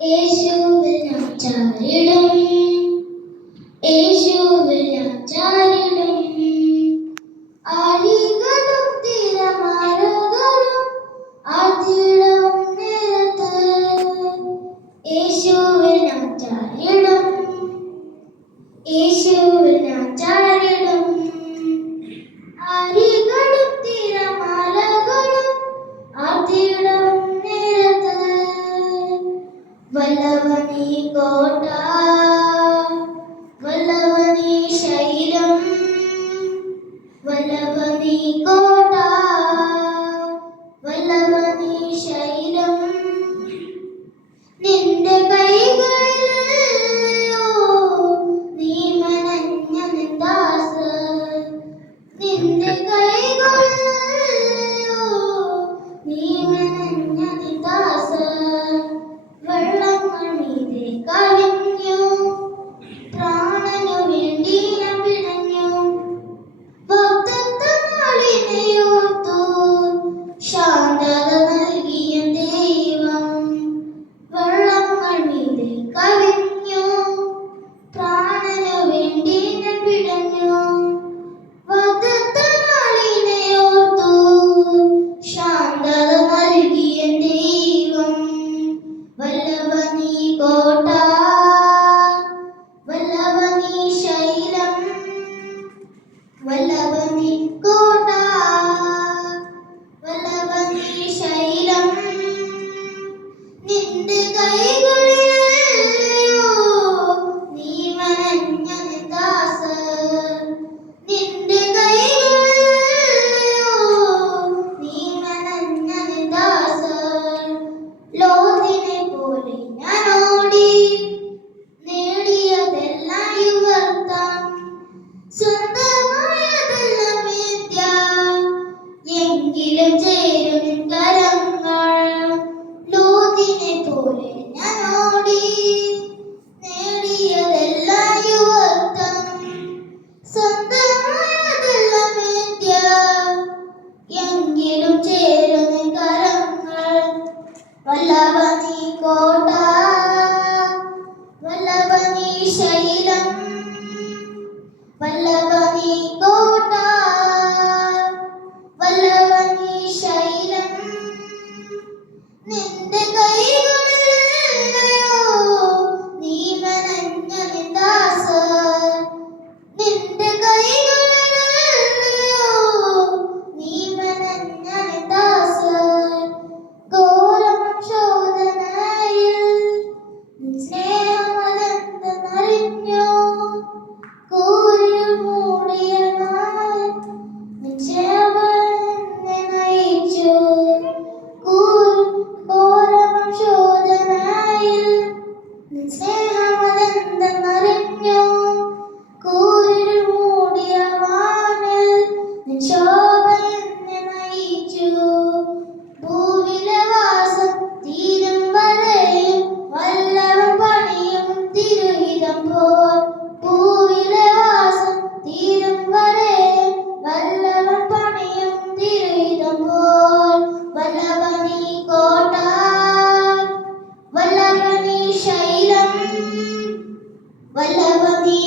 യേശുവിൽ ഞാൻ ചാരിടും, യേശുവിൽ ഞാൻ ചാരിടും. ആഴികളും തിരമാലകളും ആർത്തിടവും നേരത്ത് യേശുവിൽ ഞാൻ ചാരിടും, യേശുവിൽ ഞാൻ ചാരിടും. ആഴികളും തിരമാലകളും ആർത്തിടവും നേരത്ത് വല്ലവനീ കോട്ട, വല്ലവനീ ശൈലം, വല്ലവനീ കോട്ട, വല്ലവനീ ശൈലം. നിന്റെ കൈകളിലോ നീ മെനഞ്ഞ നിന്ദാസൻ, നിന്റെ കൈകളിലോ നീ മെനഞ്ഞ നിന്ദാസൻ. വെള്ളങ്ങൾ മീതെ കവിഞ്ഞു, പ്രാണനു വേണ്ടി ഞാൻ പിടഞ്ഞു. ഭക്തത്വനാളിനെയോർത്തു ശാന്തത നൽകിയ ദൈവം. വെള്ളങ്ങൾ മീതെ കവിഞ്ഞു, പ്രാണനു വേണ്ടി ഞാൻ പിടഞ്ഞു. ഭക്തത്വനാളിനെയോർത്തു ശാന്തത നൽകിയ ദൈവം. വല്ലവനീ കോട്ട, വല്ലവനീ ശൈലം, വല്ലവനീ കോട്ട, വല്ലവനീ ശൈലം. നിന്റെ കൈകളിലോ നീ മെനഞ്ഞ നിന്ദാസൻ, നിന്റെ കൈകളിലോ നീ മെനഞ്ഞ നിന്ദാസൻ. ലോത്തിനെ പോലെ ഞാൻ ഓടി, നേടിയതെല്ലാം യുവത്വം, സ്വന്തമായതെല്ലാം മിഥ്യ. എങ്കിലും ചേരും നിൻ കരങ്ങൾ. ലോത്തിനെ പോലെ ഞാൻ ഓടി, നേടിയതെല്ലാം യുവത്വം, സ്വന്തമായതെല്ലാം മിഥ്യ. എങ്കിലും ചേരും നിൻ കരങ്ങൾ. വല്ലവനീ കോട്ട, വല്ലവനീ ശൈലം, വല്ലവനീ കോട്ട, വല്ലവനീ ശൈലം. നിന്റെ കൈകളിലോ നീ മെനഞ്ഞ നിന്ദാസൻ, നിന്റെ കൈകളിലോ നീ മെനഞ്ഞ നിന്ദാസൻ. ഘോരമാം ശോധനയിൽ നിൻ സ്നേഹമതെന്തെന്നറിഞ്ഞു. കൂരിൽ മൂടിയ നാൾ നിൻ ചേവൽ എന്നെ നയിച്ചു. ഘോരമാം ശോധനയിൽ നിൻ സ്നേഹമതെന്തെന്നറിഞ്ഞു. കൂരിൽ മൂടിയ വാനിൽ നിൻ ശോഭ എന്നെ നയിച്ചു. ഭൂവിലെ വാസം തീരും വരെയും വല്ലവൻ പണിയും തിരുഹിതം പോൽ. ഭൂവിലെ വാസം തീരും വരെയും വല്ലവൻ പണിയും തിരുഹിതം പോൽ. വല്ലവനീ കോട്ട, വല്ലവനീ ശൈലം, വല്ലവനീ